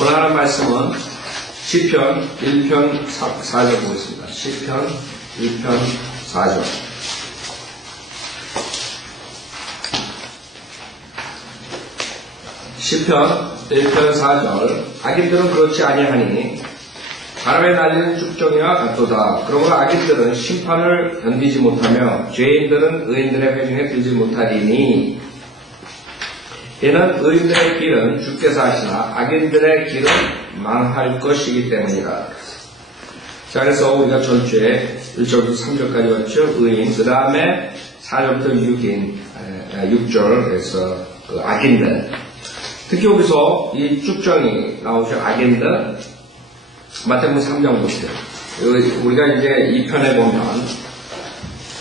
오늘 하는 말씀은 시편 1편 4절 보겠습니다. 시편 1편 4절. 시편 1편 4절. 악인들은 그렇지 아니하니 바람에 날리는 쭉정이와 같도다. 그러므로 악인들은 심판을 견디지 못하며 죄인들은 의인들의 회중에 들지 못하리니 이는 의인들의 길은 주께서 하시나 악인들의 길은 망할 것이기 때문이라. 자, 그래서 우리가 전주에 1절부터 3절까지 왔죠. 의인, 그 다음에 4절부터 6절에서 그 악인들. 특히 여기서 이 쭉정이 나오죠. 악인들. 마태복음 3장 보세요. 우리가 이제 2편에 보면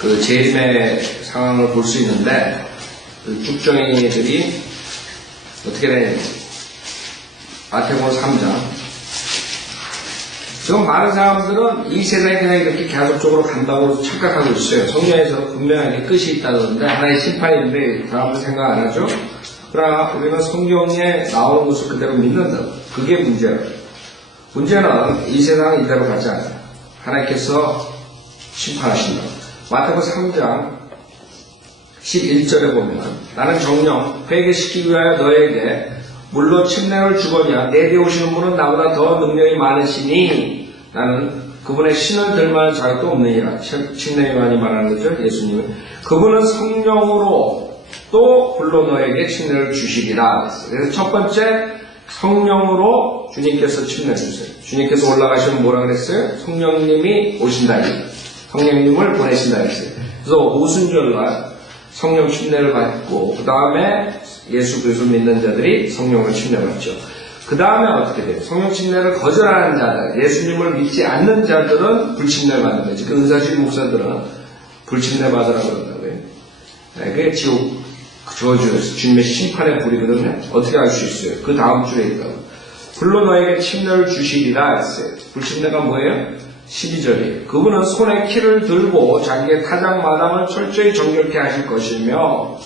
그 재림의 상황을 볼 수 있는데 그 쭉정이들이 어떻게 되냐. 마태복음 3장. 지금 많은 사람들은 이 세상에 그냥 이렇게 계속적으로 간다고 착각하고 있어요. 성경에서 분명하게 끝이 있다던데 하나의 심판인데 사람들 생각 안 하죠. 그러나 우리는 성경에 나오는 것을 그대로 믿는다. 그게 문제예요. 문제는 이 세상은 이대로 가지 않아요. 하나님께서 심판하신다. 마태복음 3장 11절에 보면 나는 정녕 회개시키기 위하여 너에게 물로 침례를 주거냐 내 뒤에 오시는 분은 나보다 더 능력이 많으시니 나는 그분의 신을 들 만한 자격도 없느니라. 침례 요한이 말하는 거죠. 예수님은 그분은 성령으로 또 불로 너에게 침례를 주시리라. 그래서 첫 번째 성령으로 주님께서 침례 주세요. 주님께서 올라가시면 뭐라 그랬어요? 성령님이 오신다. 성령님을 보내신다 했어요. 그래서 오순절날 성령 침례를 받고 그 다음에 예수 그리스도 믿는 자들이 성령을 침례받죠. 그 다음에 어떻게 돼요? 성령 침례를 거절하는 자들, 예수님을 믿지 않는 자들은 불침례를 받는 거예요. 그 은사주의 목사들은 불침례 받으라고 그런다고요. 네, 그게 지옥 저주에서 주님의 심판의 불이거든요. 어떻게 알 수 있어요? 그 다음 줄에 있다고. 불로 너에게 침례를 주시리라 했어요. 불침례가 뭐예요? 12절이에요. 그분은 손에 키를 들고 자기의 타작 마당을 철저히 정결케 하실 것이며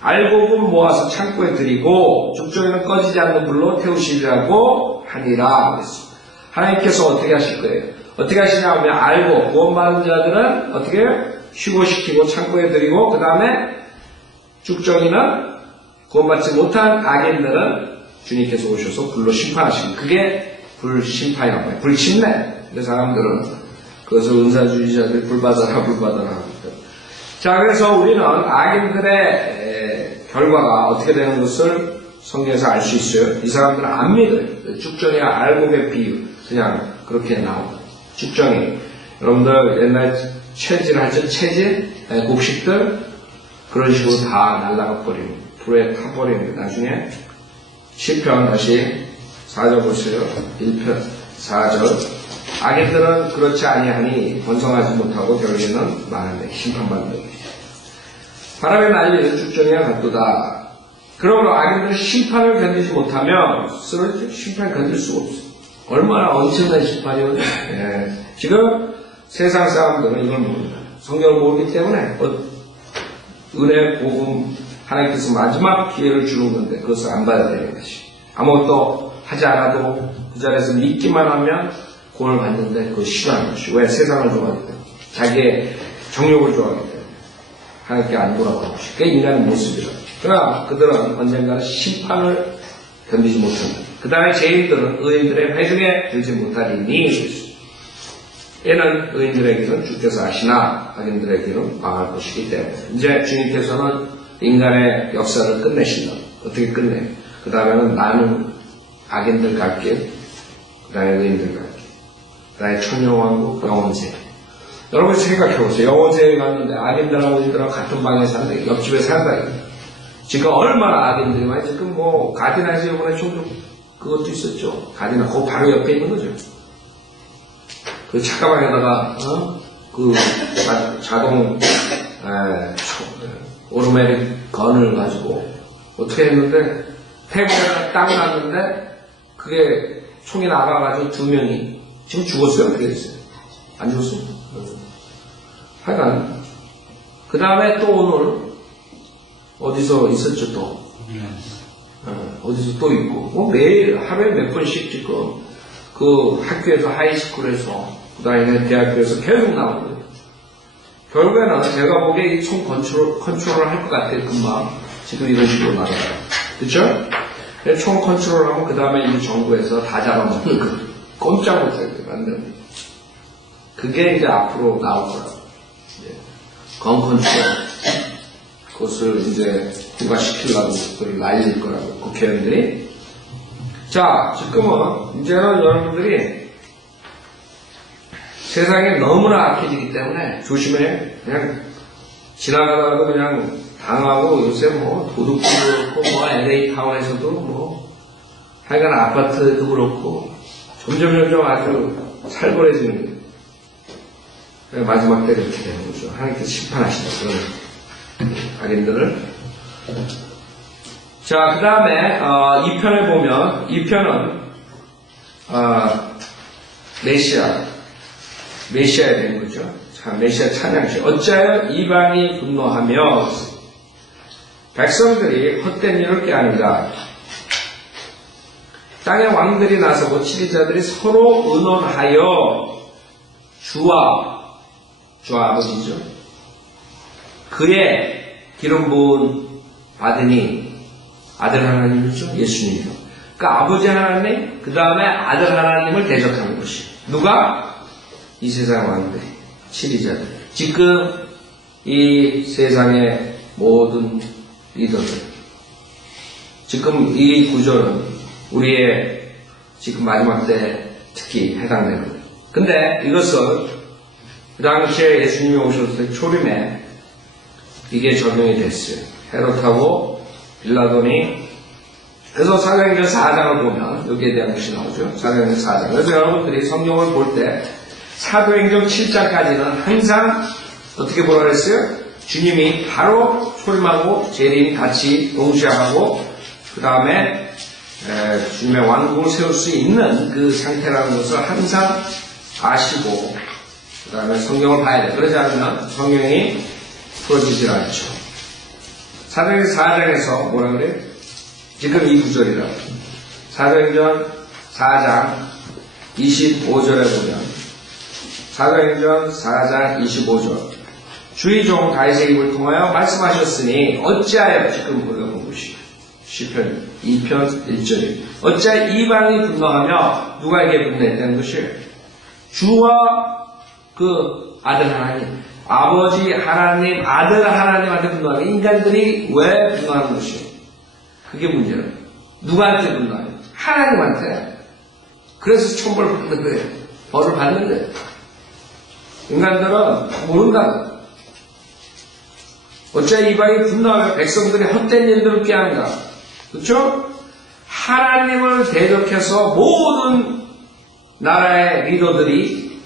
알곡은 모아서 창고에 들이고 죽정이는 꺼지지 않는 불로 태우시리라고 하니라 그랬습니다. 하나님께서 어떻게 하실 거예요? 어떻게 하시냐 하면 알곡, 구원받은 자들은 어떻게 해요? 휴고시키고 창고에 들이고 그 다음에 죽정이는 구원받지 못한 악인들은 주님께서 오셔서 불로 심판하시는 그게 불심판이라고 해요. 불침례. 근데 사람들은 그것을 은사주의자들이 불받아라 합니다. 자, 그래서 우리는 악인들의 결과가 어떻게 되는 것을 성경에서 알 수 있어요. 이 사람들은 안 믿어요. 죽정이와 알곡의 비유 그냥 그렇게 나옵니다. 죽정이 여러분들 옛날 채질 하죠? 채질? 곡식들 그런 식으로 다 날아가 버립니다. 불에 타버립니다. 나중에 시편 다시 4절 보세요. 1편 4절 악인들은 그렇지 아니하니 번성하지 못하고 결국에는 망한다. 심판받는다. 바람에 날리는 죽정이와 같도다. 그러므로 악인들은 심판을 견디지 못하면 쓰러지죠. 심판을 견딜 수가 없어요. 얼마나 엄청난 심판이거든요. 예. 지금 세상 사람들은 이걸 모릅니다. 성경을 모르기 때문에 은혜, 복음, 하나님께서 마지막 기회를 주는 건데 그것을 안 받아야 되는 것이. 아무것도 하지 않아도 그 자리에서 믿기만 하면 구원을 받는데 그거 싫어하는 것이. 왜? 세상을 좋아하기 때문에. 자기의 정욕을 좋아하기 때문에. 하나님께 안 돌아가는 것이. 그게 인간의 모습이라. 그러나 그들은 언젠가는 심판을 견디지 못한다. 그 다음에 죄인들은 의인들의 회중에 들지 못하리니 얘는 의인들의 길은 주께서 하시나 악인들의 길은 망할 것이기 때문에 이제 주님께서는 인간의 역사를 끝내신다. 어떻게 끝내요? 그 다음에는 나는 악인들 갈게. 그 다음에 의인들 갈게. 그 다음에 천년왕국 영원세계. 여러분 생각해보세요. 영원세계에 갔는데 악인들하고 의인들하고 같은 방에 사는데 옆집에 산다. 지금 얼마나 악인들이 많이 지금 뭐 가디나에서 이번에 종종 그것도 있었죠. 가디나 그 바로 옆에 있는 거죠. 그 차가방에다가 그 자동 오토매틱 건을 가지고 어떻게 했는데 폐구에다가 딱 놨는데 그게 총이 나가가지고 2명이 지금 죽었어요. 어떻게 됐어요? 안 죽었어요? 하여간 그 다음에 또 오늘 어디서 있었죠 또? 어디서 또 있고, 뭐 매일 하루에 몇 번씩 지금 그 학교에서 하이스쿨에서 그다음에 대학교에서 계속 나오고 결국에는 제가 보기에 이 총 컨트롤을 할 것 같아요. 금방 지금 이런 식으로 나가요. 그렇죠? 총 컨트롤하면 그 다음에 이 정부에서 다 잡아먹는 거 꼼짝 못하게 만드는 그게 이제 앞으로 나올 거라고. 건 컨트롤 그것을 이제 부과시키려고 그걸 날릴 거라고 국회의원들이. 자, 지금은 이제는 여러분들이 세상이 너무나 악해지기 때문에 조심해. 그냥 지나가다가도 그냥 당하고 요새 뭐 도둑도 그렇고 뭐 LA 타운에서도 뭐 하여간 아파트도 그렇고 점점 아주 살벌해지는 거예요. 마지막 때 이렇게 되는 거죠. 하나님께서 심판하신다. 그런 악인들을. 자, 그 다음에 2편을 보면 2편은 메시아에 되는 거죠. 자, 메시아 찬양시. 어찌하여 이방이 분노하며 백성들이 헛된 일을 꾀하는가. 땅의 왕들이 나서고 치리자들이 서로 의논하여 주와 아버지죠. 그의 기름 부은 받으니 아들 하나님이죠. 예수님이요. 그러니까 아버지 하나님, 그 다음에 아들 하나님을 대적하는 것이. 누가? 이 세상 왕들이, 치리자들. 지금 이 세상의 모든 리더들. 지금 이 구조는 우리의 지금 마지막 때 특히 해당되는 거예요. 근데 이것은 그 당시에 예수님이 오셨을 때 초림에 이게 적용이 됐어요. 헤롯하고 빌라돈이. 그래서 사도행전 4장을 보면 여기에 대한 것이 나오죠. 사도행전 4장. 그래서 여러분들이 성경을 볼 때 사도행전 7장까지는 항상 어떻게 보라 그랬어요? 주님이 바로 초림하고 재림이 같이 동시하고 그 다음에 주님의 왕국을 세울 수 있는 그 상태라는 것을 항상 아시고 그 다음에 성경을 봐야 돼요. 그러지 않으면 성경이 풀어지질 않죠. 사도행전 4장에서 뭐라 그래요? 지금 이 구절이라. 사도행전 4장 25절에 보면 사도행전 4장 25절 주의 종 다윗의 입을 통하여 말씀하셨으니 어찌하여 지금 우리가 본 것이 시편 2편 1절이 어찌하여 이방이 분노하며 누가에게 분노했다는 것이 주와 그 아들 하나님 아버지 하나님 아들 하나님한테 분노하는 인간들이 왜 분노하는 것이 그게 문제예요. 누구한테 분노하냐? 하나님한테. 그래서 천벌을 받는 거예요. 벌을 받는 거예요. 인간들은 모른다. 어째 이방이 분노하며 백성들이 헛된 일들을 꾀하는가? 그렇죠? 하나님을 대적해서 모든 나라의 리더들이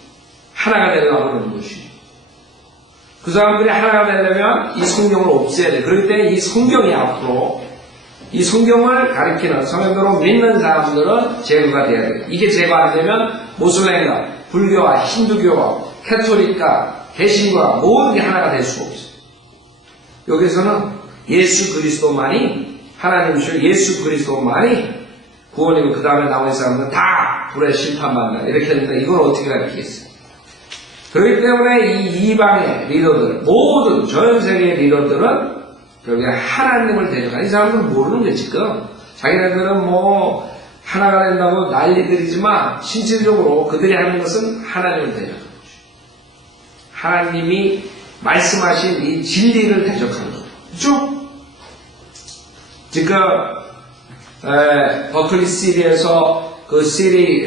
하나가 되려고 하는 것이. 그 사람들이 하나가 되려면 이 성경을 없애야 돼. 그렇기 때문에 이 성경이 앞으로 이 성경을 가리키는 성경으로 믿는 사람들은 제거가 돼야 돼요. 이게 제거 안 되면 모슬렘과 불교와 힌두교와 캐톨릭과 개신과 모든 게 하나가 될 수가 없어요. 여기서는 예수 그리스도만이 하나님이시고 예수 그리스도만이 구원이고 그 다음에 나온 사람들은 다 불의 심판받는다. 이렇게 했는데 이걸 어떻게 가르치겠어요? 그렇기 때문에 이 이방의 리더들, 모든 전 세계의 리더들은 결국에 하나님을 대적하는 이 사람들은 모르는 거예요, 지금. 자기네들은 뭐 하나가 된다고 난리들이지만 실질적으로 그들이 하는 것은 하나님을 대적하는 거죠. 하나님이 말씀하신 이 진리를 대적하는 거죠. 그렇죠? 지금 버클리 시리에서 그 시리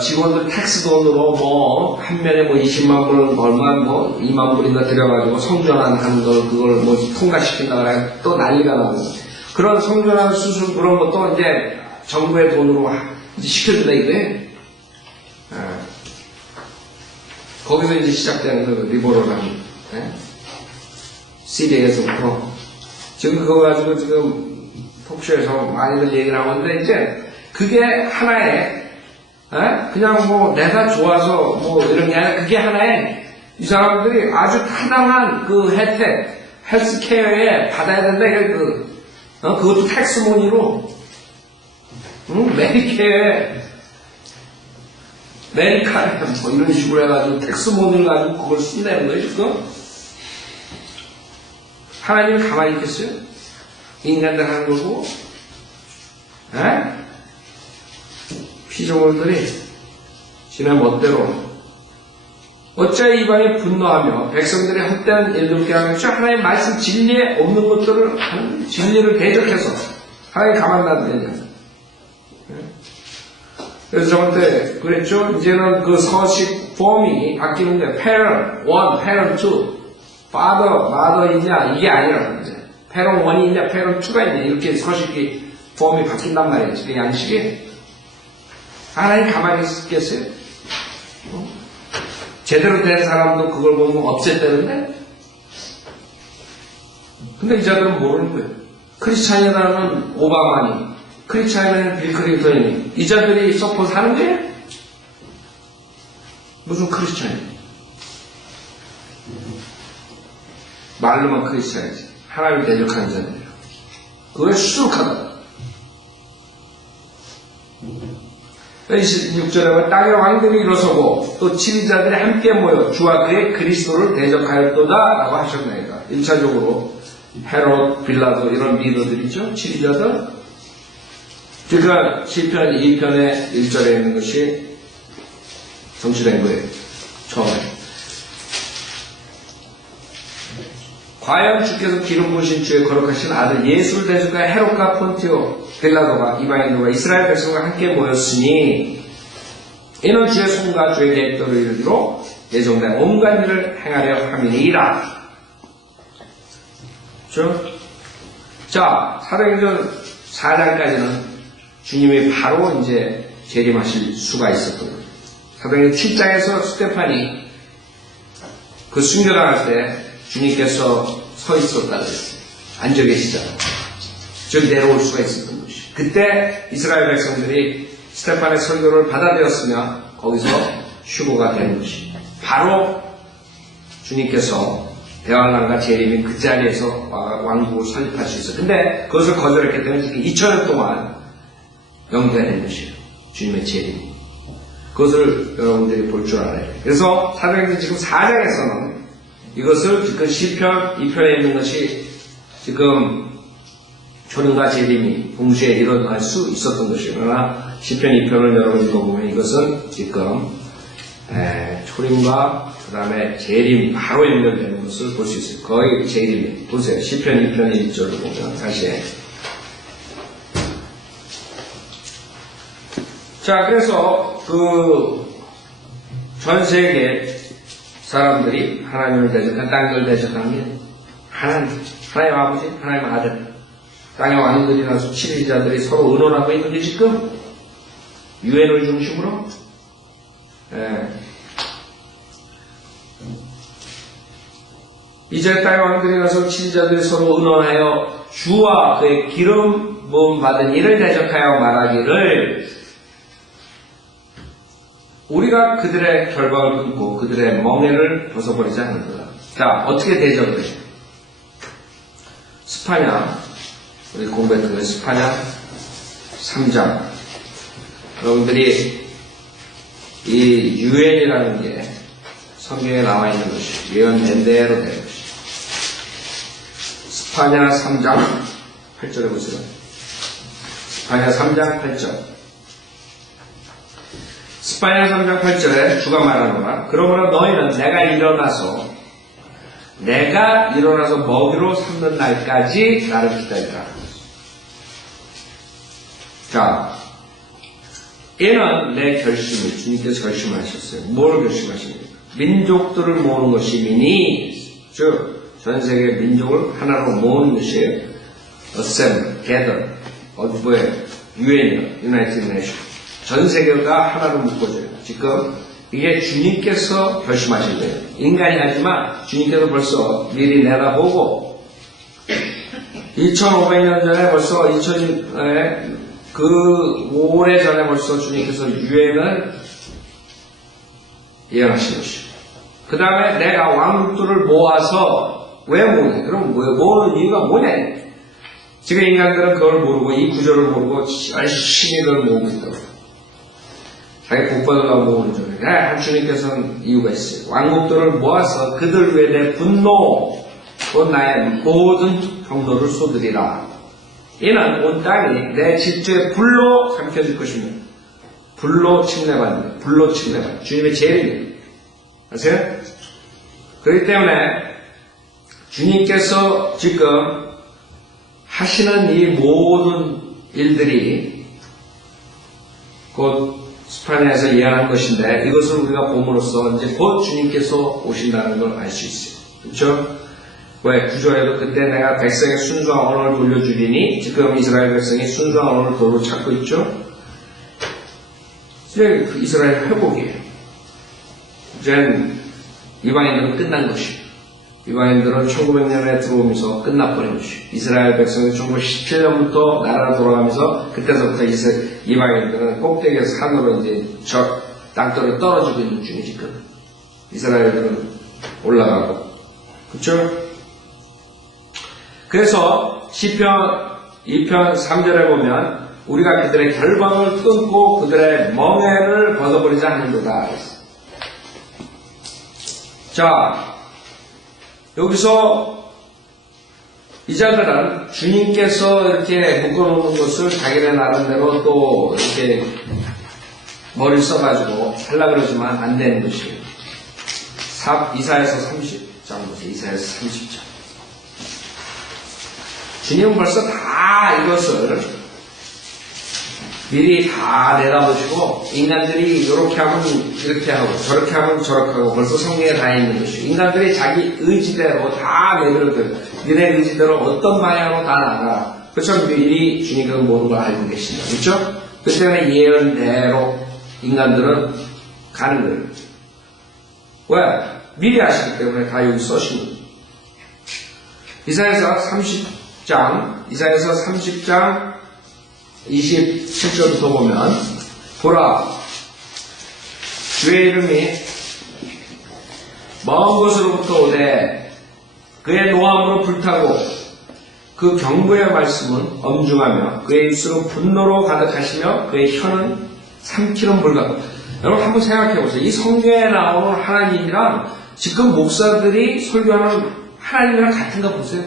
직원들 텍스 돈으로 뭐 한 면에 뭐 20만 불 얼마 뭐 2만 불인가 들여가지고 성전하는 걸 그걸 뭐 통과시킨다 그래 또 난리가 나고 그런 성전하는 수술 그런 것도 이제 정부의 돈으로 이제 시켜준다 이거예요. 거기서 이제 시작되는 그 리버럴한 시리에서부터 지금 그거 가지고 지금 톡쇼에서 많이들 얘기를 하고 있는데 이제 그게 하나의 그냥 뭐 내가 좋아서 뭐 이런 게 아니라 그게 하나의 이 사람들이 아주 타당한 그 혜택 헬스케어에 받아야 된다 이게 그것도 텍스모니로 응? 메리카레 뭐 이런 식으로 해가지고 텍스몬을 가지고 그걸 쓴다는 거예요, 지금. 하나님이 가만히 있겠어요? 인간들 하는 거고, 에? 피조물들이 지네 멋대로 어째 이방에 분노하며 백성들이 헛되은 일들께 하면서 하나님의 말씀 진리에 없는 것들을 하는 진리를 대적해서 하나님 가만 놔두느냐. 그래서 저한테 그랬죠. 이제는 그 서식 폼이 바뀌는데 parent 1, parent 2 father, mother 있냐 이게 아니라 이제 parent 1이 있냐 parent 2가 있냐 이렇게 서식이 폼이 바뀐단 말이에요. 지금 양식이 하나님 가만히 있겠어요? 제대로 된 사람도 그걸 보면 없앴다는데? 근데 이 자들은 모르는 거예요. 크리스찬이라는 오바마니, 크리스찬이라는 빌 클린턴이, 이 자들이 서포트 하는 거예요? 무슨 크리스찬이에요? 말로만 크리스찬이지. 하나님을 대적하는 자들이에요. 그게 수룩하다. 26절에 보면 땅의 왕들이 일어서고 또 지리자들이 함께 모여 주와 그의 그리스도를 대적하였도다 라고 하셨나이다. 1차적으로 헤롯, 빌라도 이런 리더들이죠. 지리자들. 그러니까 시편 2편의 1절에 있는 것이 성취된 거예요. 처음에. 과연 주께서 기름 부으신 주의 거룩하신 아들 예수를 대적하여 헤롯과 폰티오 빌라도가 이방인들과 이스라엘 백성과 함께 모였으니 이는 주의 손과 주의 계획대로 이르기로 예정된 온갖 일을 행하려 함이니이다. 그렇죠? 자, 사도행전 4장까지는 주님이 바로 이제 재림하실 수가 있었던 거죠. 사도행전 7장에서 스테판이 그 순교당할 때 주님께서 서 있었다고 했어요. 앉아 계시잖아요. 즉 내려올 수가 있었던 것이. 그때 이스라엘 백성들이 스테판의 설교를 받아들였으면 거기서 휴거가 되는 것이. 바로 주님께서 대환란과 재림인 그 자리에서 왕국을 설립할 수 있어요. 근데 그것을 거절했기 때문에 2000년 동안 연기된 것이에요. 주님의 재림이. 그것을 여러분들이 볼 줄 알아야 돼요. 그래서 사도행전 지금 4장에서는 이것을 지금 시편 2편에 있는 것이 지금 초림과 재림이 동시에 일어날 수 있었던 것이에요. 그러나 시편 2편을 여러분 읽어보면 이것은 지금 초림과 그 다음에 재림 바로 연결되는 것을 볼 수 있어요. 거의 재림이. 보세요. 시편 2편의 1절을 보면 다시. 자, 그래서 전 세계 사람들이 하나님을 대적한 땅을 대적한 게 하나님 아버지, 하나님 아들, 땅의 왕들이나 수치리자들이 서로 의논하고 있는 게 지금 유엔을 중심으로 이제 땅의 왕들이나 수치리자들이 서로 의논하여 주와 그의 기름 부음 받은 이를 대적하여 말하기를 우리가 그들의 결박을 끊고 그들의 멍에를 벗어버리지 않는다. 자, 어떻게 대적을 해요? 스파냐, 우리 공부했던 거 스파냐 3장. 여러분들이 이 유엔이라는 게 성경에 나와 있는 것이 예언된 대로 된 것이. 스파냐 3장 8절에 보세요. 스파냐 3장 8절. 스파냐 3장 8절에 주가 말하노라. 그러므로 너희는 내가 일어나서 먹이로 삼는 날까지 나를 기다리라. 자, 이는 내 결심을 주님께서 결심하셨어요. 뭘 결심하십니까? 민족들을 모으는 것이니, 즉 전 세계 민족을 하나로 모으는 것이에요. Assemble, gather, 뭐예요? UN이요, United Nations. 전 세계가 하나로 묶어져요. 지금 이게 주님께서 결심하신 거예요. 인간이 하지만 주님께서 벌써 미리 내다보고 2500년 전에 벌써 그 오래전에 벌써 주님께서 유엔을 예언하신 것이에요. 그 다음에 내가 왕국들을 모아서 왜 모으냐? 그럼 모으는 이유가 뭐냐? 지금 인간들은 그걸 모르고 이 구조를 모르고 열심히 그걸 모으고 있다고. 자기 복 받으려고 모으는 중에 주님께서는 이유가 있어요. 왕국들을 모아서 그들 위에 내 분노 또 나의 모든 경도를 쏟으리라. 이는 온 땅이 내 질주의 불로 삼켜질 것입니다. 불로 침례받는 불로 침례받는 주님의 재림입니다. 아세요? 그렇기 때문에 주님께서 지금 하시는 이 모든 일들이 곧 스파냐에서 예언한 것인데 이것을 우리가 봄으로써 이제 곧 주님께서 오신다는 걸 알 수 있어요. 그렇죠? 왜? 구절에도 그때 내가 백성의 순수한 언어를 돌려주리니 지금 이스라엘 백성이 순수한 언어를 도로 찾고 있죠? 이제 이스라엘 회복이에요. 이젠 이방인들은 끝난 것이에요. 이방인들은 1900년에 들어오면서 끝나버린 것이에요. 이스라엘 백성은 1917년부터 나라로 돌아가면서 그때서부터 이방인들은 꼭대기에서 산으로 이제 저 땅돌에 떨어지고 있는 중이지 지금. 이스라엘들은 올라가고. 그렇죠? 그래서 시편 2편 3절에 보면 우리가 그들의 결박을 끊고 그들의 멍에를 벗어버리지 않는도다. 자, 여기서 이 자들은 주님께서 이렇게 묶어놓는 것을 자기네 나름대로 또 이렇게 머리를 써가지고 하려고 그러지만 안 되는 것이에요. 이사야서 30장 보세요. 이사야서 30장. 주님은 벌써 다 이것을 미리 다 내다보시고 인간들이 이렇게 하면 이렇게 하고 저렇게 하면 저렇게 하고 벌써 성경에 다 있는 것이고 인간들이 자기 의지대로 다 내버려둬요. 니네 의지대로 어떤 방향으로 다 나가. 그렇죠? 미리 주님께서 모든 걸 알고 계신다. 그렇죠? 그 때문에 예언대로 인간들은 가는 거예요. 왜? 미리 아시기 때문에 다 여기 써신 거예요. 이사야서 30장 27절부터 보면 보라 주의 이름이 먼 곳으로부터 오되 그의 노함으로 불타고 그 경고의 말씀은 엄중하며 그의 입술은 분노로 가득하시며 그의 혀는 삼키는 불같고. 여러분 한번 생각해 보세요. 이 성경에 나오는 하나님이랑 지금 목사들이 설교하는 하나님이랑 같은가 보세요.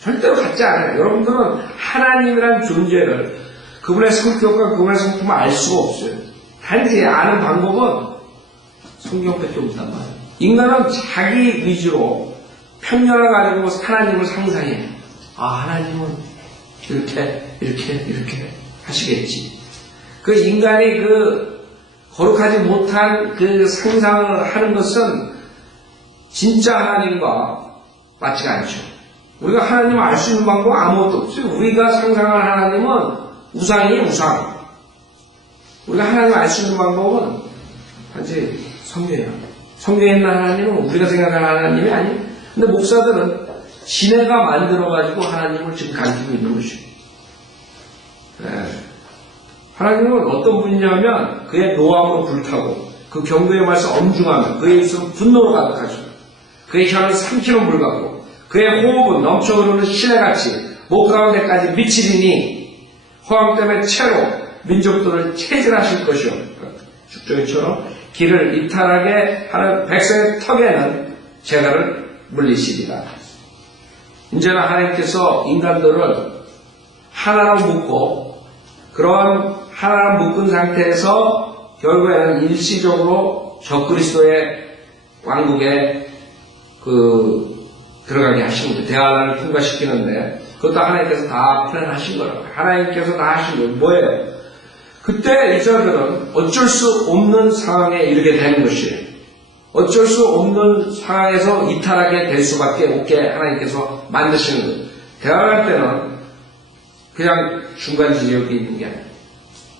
절대로 같지 않아요. 여러분들은 하나님이란 존재를 그분의 성격과 그분의 성품을 알 수가 없어요. 단지 아는 방법은 성경밖에 없단 말이에요. 인간은 자기 위주로 편견을 가지고 하나님을 상상해요. 아, 하나님은 이렇게 하시겠지. 그 인간이 그 거룩하지 못한 그 상상을 하는 것은 진짜 하나님과 맞지가 않죠. 우리가 하나님을 알 수 있는 방법은 아무것도 없어요. 우리가 상상할 하나님은 우상이에요, 우상. 우리가 하나님을 알 수 있는 방법은 단지 성경이에요. 성경에 있는 하나님은 우리가 생각하는 하나님이 아니에요. 근데 목사들은 지네가 만들어가지고 하나님을 지금 가르치고 있는 것이에요. 네. 하나님은 어떤 분이냐면 그의 노함으로 불타고 그 경고의 말씀 엄중하며 그의 입술은 분노로 가득하시고 그의 혀는 삼키는 불 같고 그의 호흡은 넘쳐 흐르는 시내같이 목 가운데까지 미치리니 허황 때문에 채로 민족들을 체질하실 것이요. 죽정이처럼 길을 이탈하게 하는 백성의 턱에는 재갈을 물리시리라. 이제는 하나님께서 인간들을 하나로 묶고 그런 하나로 묶은 상태에서 결국에는 일시적으로 적그리스도의 왕국에 들어가게 하신 거죠. 대화를 통과시키는데 그것도 하나님께서 다 플랜하신 거라고요. 하나님께서 다 하신 거예요. 뭐예요? 그때 이자들은 어쩔 수 없는 상황에 이르게 되는 것이에요. 어쩔 수 없는 상황에서 이탈하게 될 수밖에 없게 하나님께서 만드시는 거예요. 대화할 때는 그냥 중간 지역에 있는 게 아니에요.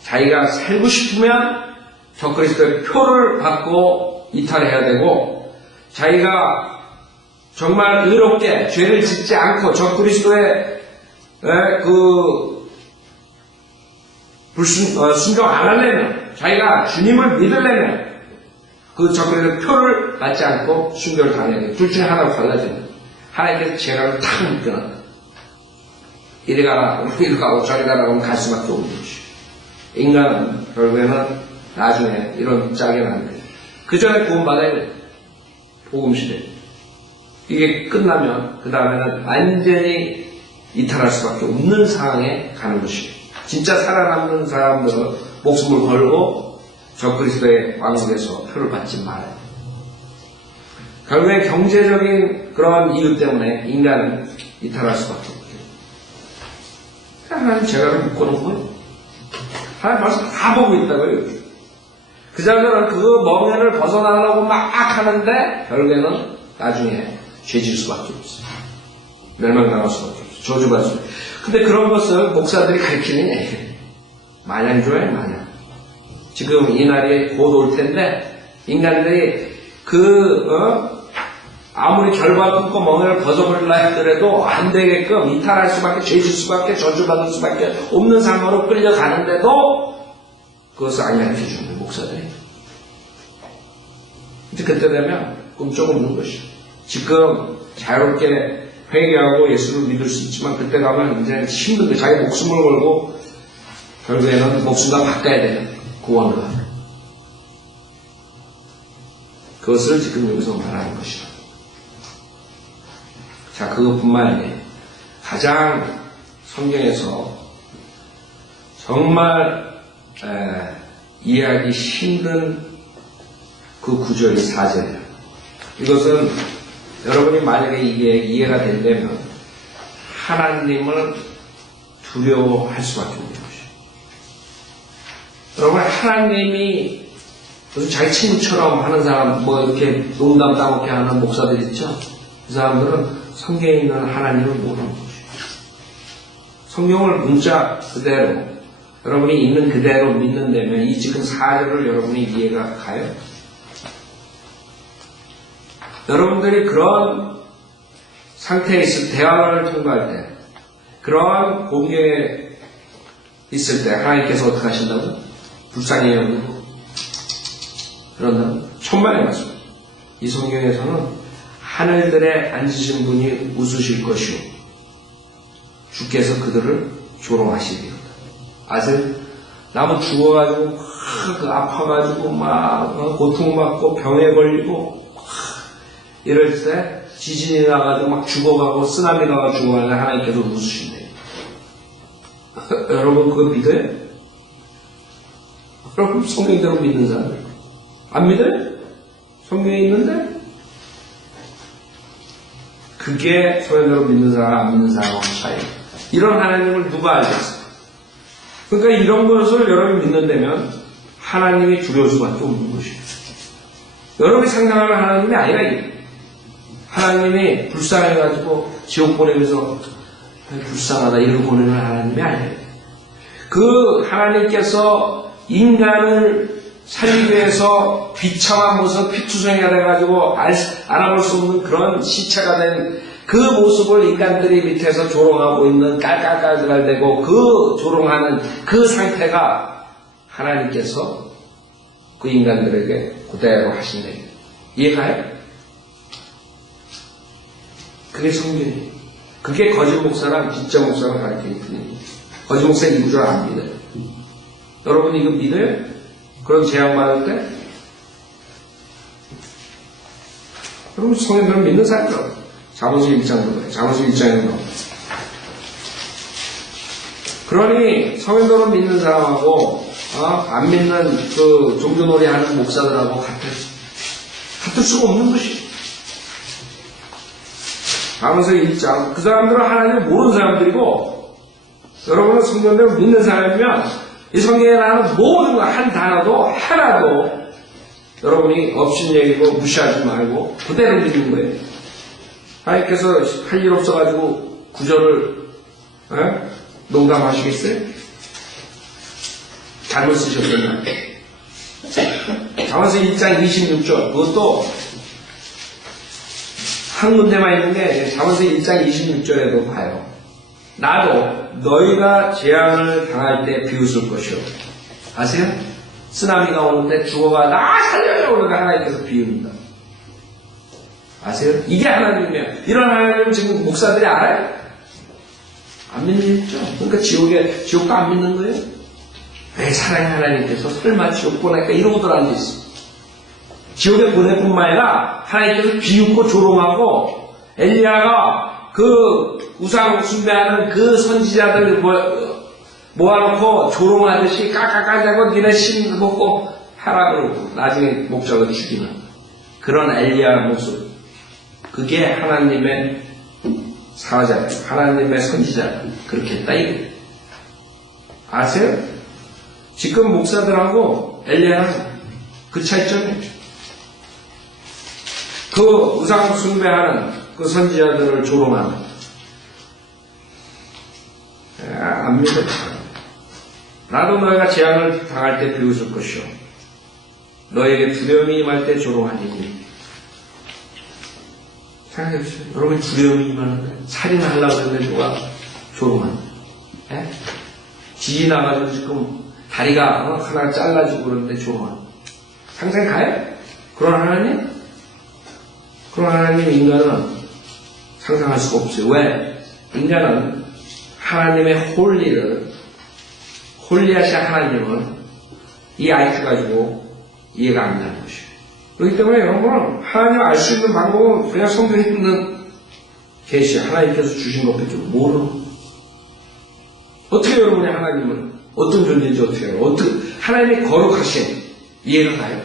자기가 살고 싶으면 적그리스도의 표를 받고 이탈해야 되고 자기가 정말 의롭게 죄를 짓지 않고 적그리스도의 순종 안 하려면 자기가 주님을 믿으려면 그 적그리스도의 표를 받지 않고 순교를 당해야 돼요. 둘 중에 하나로 갈라집니다. 하나님께서 재갈을 탁 묶어놨다. 이리 가라, 이리 가고 저리 가라고 하면 갈 수밖에 없는 것이죠. 인간은 결국에는 나중에 이런 짝이 나는데 그 전에 구원받아야 복음시대. 이게 끝나면 그 다음에는 완전히 이탈할 수밖에 없는 상황에 가는 것이에요. 진짜 살아남는 사람들은 목숨을 걸고 적그리스도의 왕국에서 표를 받지 말아요. 결국엔 경제적인 그런 이유 때문에 인간은 이탈할 수밖에 없어요. 하나님 제가를 묶어놓은 거예요. 하나님 벌써 다 보고 있다고요. 그 사람들은 그 멍에를 벗어나려고 막 하는데 결국에는 나중에 죄질 수밖에 없어요. 멸망당할 수밖에 없어요. 저주받을 수밖에 없어요. 근데 그런 것을 목사들이 가르치는 얘기예요. 마냥 좋아요, 마냥. 지금 이 날이 곧 올 텐데 인간들이 아무리 결과 끊고 멍에를 벗어버리려 했더라도 안 되게끔 이탈할 수밖에, 죄질 수밖에, 저주받을 수밖에 없는 상황으로 끌려가는데도 그것을 안 가르쳐주는 목사들이. 이제 그때 되면 꿈쩍없는 것이죠. 지금 자유롭게 회개하고 예수를 믿을 수 있지만 그때 가면 이제 힘든데 자기 목숨을 걸고 결국에는 목숨과 바꿔야 돼요. 구원을. 그것을 지금 여기서 말하는 것이죠. 자, 그것뿐만 아니에요. 가장 성경에서 정말 이해하기 힘든 그 구절이 4절이에요. 이것은 여러분이 만약에 이게 이해가 된다면 하나님을 두려워할 수밖에 없는 것이에요. 여러분, 하나님이 무슨 자기 친구처럼 하는 사람, 뭐 이렇게 농담 따먹게 하는 목사들 있죠? 그 사람들은 성경에 있는 하나님을 모르는 것이에요. 성경을 문자 그대로 여러분이 있는 그대로 믿는다면 이 지금 4절을 여러분이 이해가 가요? 여러분들이 그런 상태에 있을 대화를 통과할 때 그런 공경에 있을 때 하나님께서 어떻게 하신다고? 불쌍히 여기고 그런다면 천만의 말씀. 이 성경에서는 하늘들에 앉으신 분이 웃으실 것이요 주께서 그들을 조롱하시리로다. 아세요? 나무 죽어가지고 아파가지고 막 고통받고 병에 걸리고 이럴 때 지진이 나가지고 막 죽어가고 쓰나미 나가 죽어가는 하나님께서 웃으신대요. 여러분 그거 믿어요? 여러분 성경대로 믿는 사람들 안 믿어요? 성경에 있는데? 그게 성경대로 믿는 사람 안 믿는 사람하고 차이. 이런 하나님을 누가 알겠어요? 그러니까 이런 것을 여러분이 믿는다면 하나님이 두려울 수밖에 없는 것이에요. 여러분이 상상하는 하나님이 아니라 이게. 하나님이 불쌍해가지고 지옥 보내면서 불쌍하다 이런 보내는 하나님이 아니에요. 그 하나님께서 인간을 살리기 위해서 비참한 모습, 피투성이가 돼가지고 알아볼 수 없는 그런 시체가 된 그 모습을 인간들이 밑에서 조롱하고 있는 깔깔깔깔대고 그 조롱하는 그 상태가 하나님께서 그 인간들에게 그대로 하신 얘기. 이해가요? 그게 성경이에요. 그게 거짓 목사랑 진짜 목사가 가르치는 분이에요. 거짓 목사 이 구절 안 믿어요. 여러분 이거 믿어요? 그런 재앙 받을 때? 여러분 성경을 믿는 사람들 잠언서 1장으로 봐요. 잠언서 1장에 나와요. 그러니 성경대로 믿는 사람하고 안 믿는 그 종교놀이 하는 목사들하고 같을 수가 없는 것이에요. 잠언서 1장 그 사람들은 하나님을 모르는 사람들이고 여러분은 성경대로 믿는 사람이면 이 성경에 나오는 모든 거 한 단어도 하나도 여러분이 없인 얘기고 무시하지 말고 그대로 믿는 거예요. 하나님께서 할 일 없어가지고 구절을 농담하시겠어요? 잘못 쓰셨겠나? 잠언서 1장 26절 그것도 한 군데만 있는데 잠언서 1장 26절에도 봐요. 나도 너희가 재앙을 당할 때 비웃을 것이요. 아세요? 쓰나미가 오는데 죽어가 나 살려요 그러니까 하나님께서 비웁니다. 아세요? 이게 하나님이에요. 이런 하나님을 지금 목사들이 알아요? 안 믿죠. 그러니까 지옥도 안 믿는 거예요. 왜 사랑의 하나님께서 설마 지옥 보내니까 이러고들 앉아있어. 지옥에 보낼 뿐만 아니라 하나님께서 비웃고 조롱하고 엘리야가 그 우상 숭배하는 그 선지자들 모아놓고 조롱하듯이 까까까자고 니네 신 먹고 하라 그러고 나중에 목적을 죽이는 그런 엘리야 모습. 그게 하나님의 사자예요. 하나님의 선지자. 그렇게 했다 이게. 아세요? 지금 목사들하고 엘리야는 그 차이점이에요. 그 우상 숭배하는 그 선지자들을 조롱하는 안 믿어. 나도 너희가 재앙을 당할 때 비웃을 것이요 너에게 두려움이 임할 때 조롱하리니. 생각해보세요. 여러분 두려움이 임하는데 살인하려고 했는데 누가 조롱한다. 지진 나가지고 지금 다리가 하나 잘라지고 그러는데 조롱한다. 상상이 가요? 그런 하나님? 그런 하나님 인간은 상상할 수가 없어요. 왜? 인간은 하나님의 홀리하신 하나님은 이 IQ 가지고 이해가 안 되는 것이에요. 그렇기 때문에 여러분은 하나님을 알 수 있는 방법은 그냥 성경에 있는 계시, 하나님께서 주신 것밖에 모르는. 어떻게 여러분이 하나님을 어떤 존재인지 어떻게 해요? 하나님이 거룩하신 이해가 가요?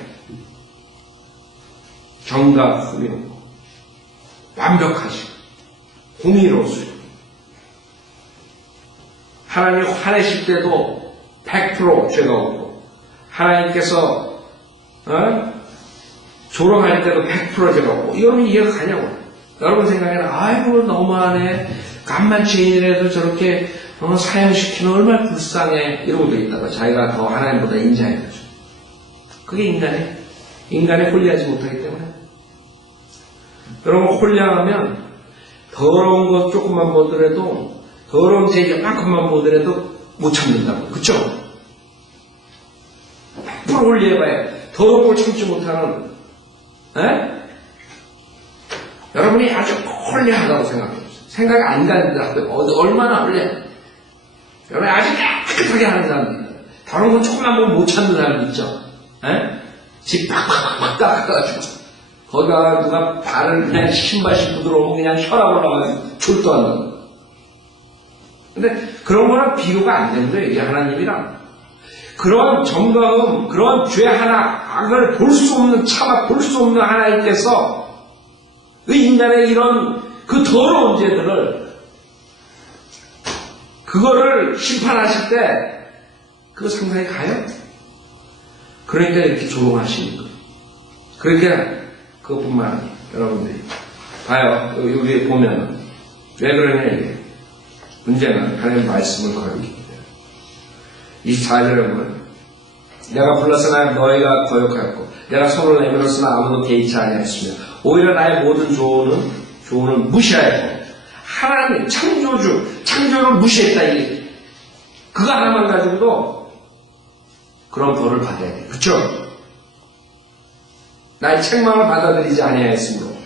정과 흠이 없고 완벽하시고 공의로우시고 하나님이 화내실 때도 100% 죄가 없고 하나님께서 조롱할 때도 100% 죄가 없고 여러분 이해가 가냐고. 여러분 생각에는 아이고 너무하네. 간만죄인이라도 저렇게 사형시키면 얼마나 불쌍해 이러고 돼 있다가 자기가 더 하나님보다 인자해 가죠. 그게 인간의 홀리하지 못하기 때문에. 여러분 홀리하면 더러운 것 조금만 보더라도 더러운 죄 이만큼만 보더라도 못 참는다고. 그쵸? 100% 홀리해봐야 더러운 걸 참지 못하는 여러분이 아주 홀리하다고 생각해보세요. 생각이 안 가는데 얼마나 홀리해. 여러분이 아주 깨끗하게 하는 사람들 더러운 거 조금만 보면 못 참는 사람들 있죠. 집 팍팍팍 닦아가지고 거기가 누가 발을 그냥 신발 신고 들어오면 그냥 혈압 올라가지고 졸도한다. 근데 그런 거랑 비교가 안 되는 거예요. 이게 하나님이랑. 그런 정가음, 그런 죄 하나, 악을 볼 수 없는, 참아 볼 수 없는 하나님께서 그 인간의 이런 그 더러운 죄들을 그거를 심판하실 때 그거 상상이 가요? 그러니까 이렇게 조롱하시는 거예요. 그러니까 그것뿐만 아니에요. 여러분들이 봐요. 여기 보면 왜 그러냐 이게. 문제는 하나님 말씀을 거역했기 때문에. 24절에 보면 내가 불렀으나 너희가 거역하였고 내가 손을 내밀었으나 아무도 개의치 아니하였으며 오히려 나의 모든 조언을 무시하였고 하나님 창조를 무시했다. 이게 그거 하나만 가지고도 그런 벌을 받아야 돼. 그쵸? 나의 책망을 받아들이지 아니하였으므로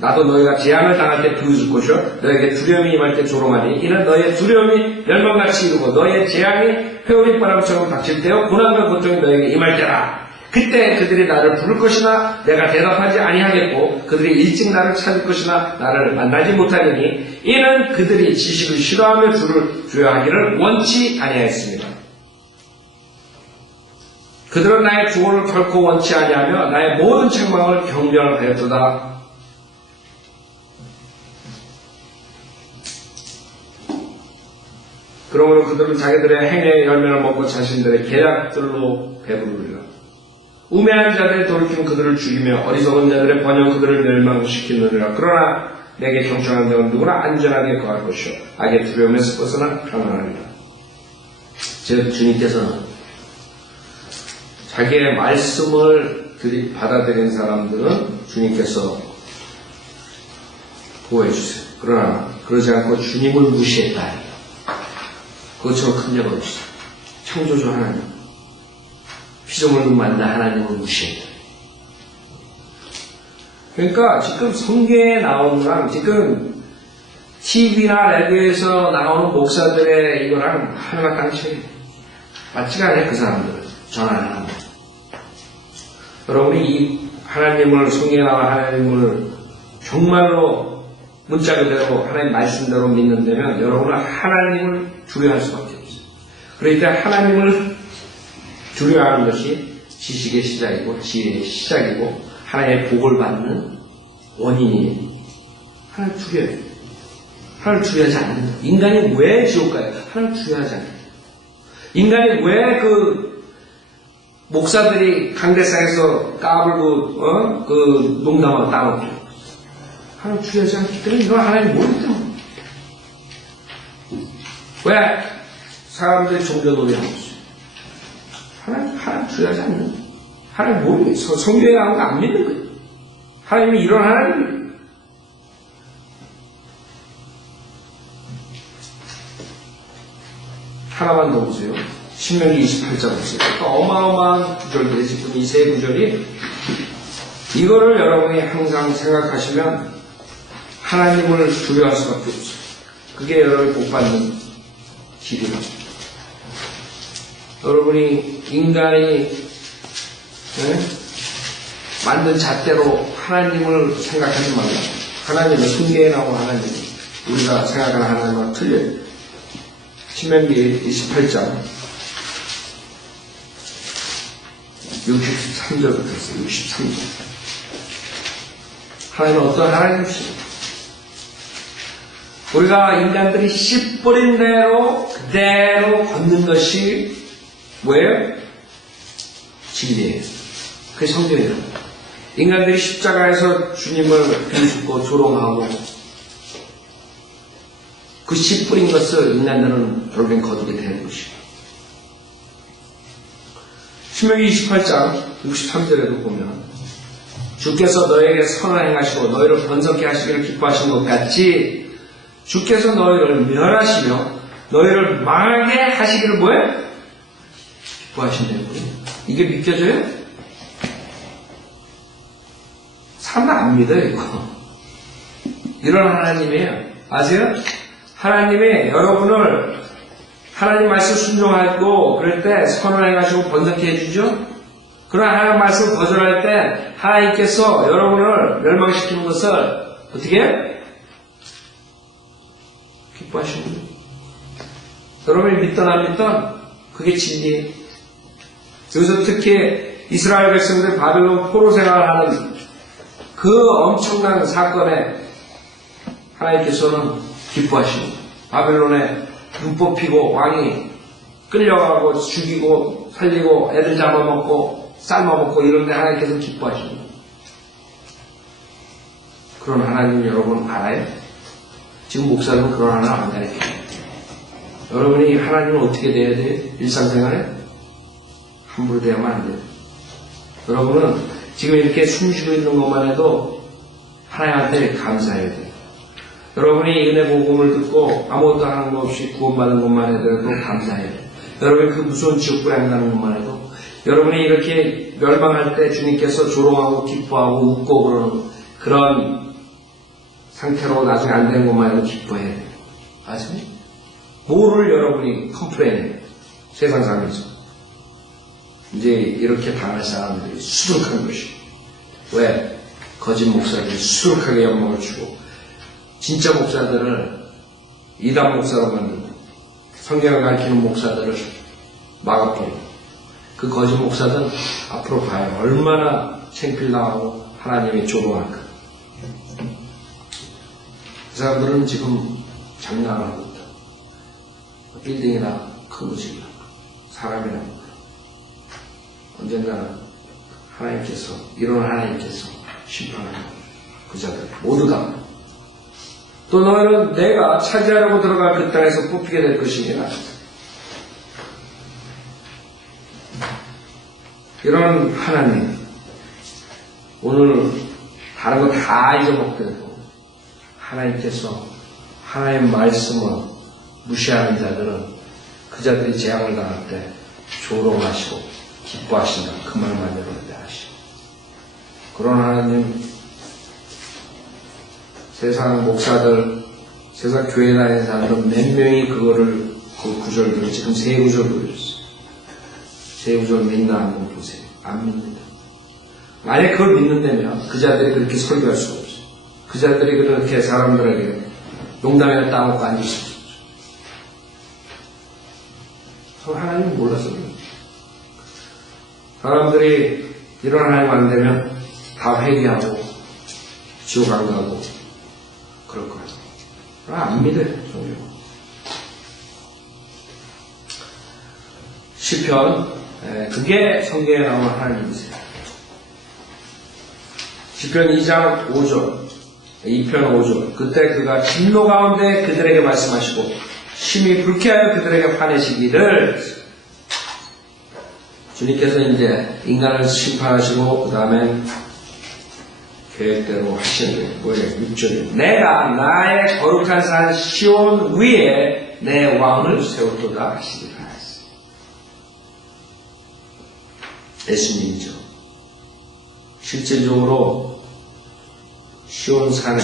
나도 너희가 재앙을 당할 때 비웃을 것이요 너에게 두려움이 임할 때 조롱하니 이는 너희의 두려움이 멸망같이 이루고 너희의 재앙이 회오리 바람처럼 닥칠 때요 고난과 고통이 너에게 임할 때라. 그때 그들이 나를 부를 것이나 내가 대답하지 아니하겠고 그들이 일찍 나를 찾을 것이나 나를 만나지 못하리니 이는 그들이 지식을 싫어하며 주를 주여하기를 원치 아니하였습니다. 그들은 나의 구원을 결코 원치 아니하며 나의 모든 책망을 경멸하였도다. 그러므로 그들은 자기들의 행위의 열매를 먹고 자신들의 계략들로 배부르리라. 우매한 자들의 돌이킴 그들을 죽이며 어리석은 자들의 번영 그들을 멸망시키느니라. 그러나 내게 경청하는 자는 누구나 안전하게 거할 것이요 악의 두려움에서 벗어나 평안하리라. 즉 주님께서는 자기의 말씀을 받아들인 사람들은 주님께서 보호해 주세요. 그러나 그러지 않고 주님을 무시했다. 그것처럼 큰 죄가 없어. 창조주 하나님, 피조물도 만나 하나님을 무시했다. 그러니까 지금 성경에 나온 거랑 지금 TV나 라디오에서 나오는 목사들의 이거랑 하나가 깡차이 맞지가 않아요. 그 사람들은 전하는 하나님. 여러분이 이 하나님을 성경에 나와 하나님을 정말로 문자 그대로 하나님 말씀대로 믿는다면 여러분은 하나님을 두려워할 수밖에 없어요. 그러니까 하나님을 두려워하는 것이 지식의 시작이고 지혜의 시작이고 하나님의 복을 받는 원인이 하나님 두려워해요. 하나님 두려워하지 않는다. 인간이 왜 지옥 가요? 하나님 두려워하지 않는다. 인간이 왜 목사들이 강대상에서 까불고 그 농담하고 따먹죠? 하나님 두려워하지 않기 때문에 이건 하나님 모르기 때문에. 왜 사람들이 종교놀이 하고 있어요? 하나님 두려워하지 않는 거예요. 하나님 모르겠어. 성경에 나온 거 안 믿는 거예요. 하나님이 이런 하나님이에요. 하나만 더 보세요. 신명기 28장 보세요. 또 어마어마한 구절들이 지금 이 세 구절이 이거를 여러분이 항상 생각하시면 하나님을 두려워할 수밖에 없어요. 그게 여러분이 복받는 길이에요. 여러분이 인간이 만든 잣대로 하나님을 생각하지 말라. 하나님은 성경에 나온 하나님, 우리가 생각하는 하나님과 틀려요. 신명기 28장 63절부터 했어요. 63절. 하나님은 어떤 하나님이십니까? 우리가 인간들이 씨 뿌린 대로 그대로 걷는 것이 뭐예요? 진리예요. 그게 성경이에요. 인간들이 십자가에서 주님을 비웃고 조롱하고 그 씨 뿌린 것을 인간들은 결국엔 거두게 되는 것이에요. 신명기 28장 63절에도 보면 주께서 너에게 선을 행하시고 너희를 번성케 하시기를 기뻐하신 것 같이 주께서 너희를 멸하시며 너희를 망하게 하시기를 뭐예요? 기뻐하신다고요. 이게 믿겨져요? 사람은 안 믿어요, 이거. 이런 하나님이에요. 아세요? 하나님이 여러분을 하나님 말씀 순종하고 그럴 때 선을 행하시고 번성케 해주죠? 그러나 하나님 말씀 거절할 때 하나님께서 여러분을 멸망시키는 것을 어떻게 해요? 기뻐하시는 거예요. 여러분이 믿던 안 믿던 그게 진리예요. 여기서 특히 이스라엘 백성들이 바벨론 포로 생활하는 그 엄청난 사건에 하나님께서는 기뻐하시고 바벨론에 눈 뽑히고 왕이 끌려가고 죽이고 살리고 애들 잡아먹고 삶아먹고 이런데 하나님께서 기뻐하시고 그런 하나님 여러분 알아요? 지금 목사님은 그런 하나님 안 가르쳐요. 여러분이 하나님은 어떻게 돼야 돼요? 일상생활에? 함부로 대하면 안 돼요. 여러분은 지금 이렇게 숨쉬고 있는 것만 해도 하나님한테 감사해야 돼요. 여러분이 은혜 복음을 듣고 아무것도 하는 것 없이 구원받은 것만 해도 감사해요. 여러분이 그 무서운 지옥불에 안 가는 것만 해도 여러분이 이렇게 멸망할 때 주님께서 조롱하고 기뻐하고 웃고 그러는 그런 상태로 나중에 안 되는 것만 해도 기뻐해야 돼요. 아시죠? 뭐를 여러분이 컴플레인해요. 세상 상에서. 이제 이렇게 당할 사람들이 수두룩한 것이. 왜? 거짓 목사들이 수두룩하게 연목을 주고 진짜 목사들을 이단 목사로 만들고 성경을 가르치는 목사들을 막아버리고 그 거짓 목사들은 앞으로 봐요. 얼마나 창피나고 하나님이 조롱할까. 그 사람들은 지금 장난을 하고 있다. 빌딩이나 큰 집이나 사람이나 언젠가는 하나님께서 이런 하나님께서 심판하는 그 자들 모두 다 또 너희는 내가 차지하려고 들어갈 그 땅에서 뽑히게 될 것이니라. 이런 하나님 오늘 다른 거 다 잊어먹더라도 하나님께서 하나님 말씀을 무시하는 자들은 그 자들이 재앙을 당할 때 조롱하시고 기뻐하신다. 그 말만 여러분들 하시고 그런 하나님 세상 목사들 세상 교회 다니는 사람들은 몇 명이 그거를, 그 구절들을 지금 세 구절 보여줬어요. 세 구절 믿나 한번 보세요. 안 믿는다. 만약 그걸 믿는다면 그 자들이 그렇게 설교할 수가 없어요. 그 자들이 그렇게 사람들에게 농담이나 따먹고 앉을 수 없어요. 하나님 몰라서 그래요. 사람들이 이런 하나님 안 되면 다 회개하고 지옥 안 가고 그럴 거예요. 안 믿어요, 성경. 시편, 그게 성경에 나오는 하나님이세요. 시편 2장 5절, 2편 5절. 그때 그가 진노 가운데 그들에게 말씀하시고 심히 불쾌하여 그들에게 화내시기를, 주님께서 이제 인간을 심판하시고 그 다음에 계획대로 하시는 거예요. 6절에 내가 나의 거룩한 산 시온 위에 내 왕을 세웠도다 하시니라 했어요. 예수님이죠. 실질적으로 시온 산에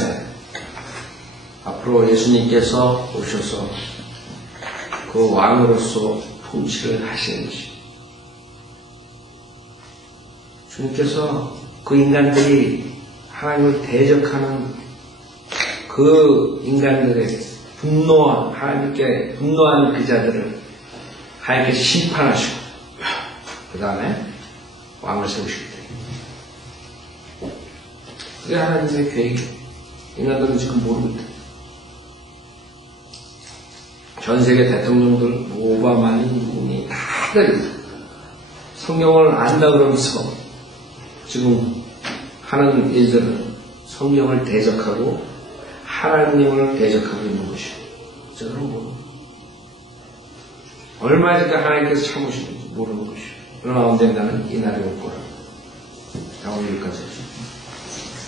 앞으로 예수님께서 오셔서 그 왕으로서 통치를 하시는 것입니다. 주님께서 그 인간들이 하나님을 대적하는 그 인간들의 분노한, 하나님께 분노하는 그 자들을 하나님께서 심판하시고 그 다음에 왕을 세우시게 됩니다. 그게 하나님의 계획이에요. 인간들은 지금 모르고 있다. 전 세계 대통령들, 오바마니 누구니 다들 성경을 안다 그러면서 지금 하는 일들은 성경을 대적하고 하나님을 대적하고 있는 것이에요. 저들은 모르는 얼마나 하나님께서 참으시는지 모르는 것이에요. 그러나 언젠가는 이 날이 올 거라고. 자, 오늘 여기까지.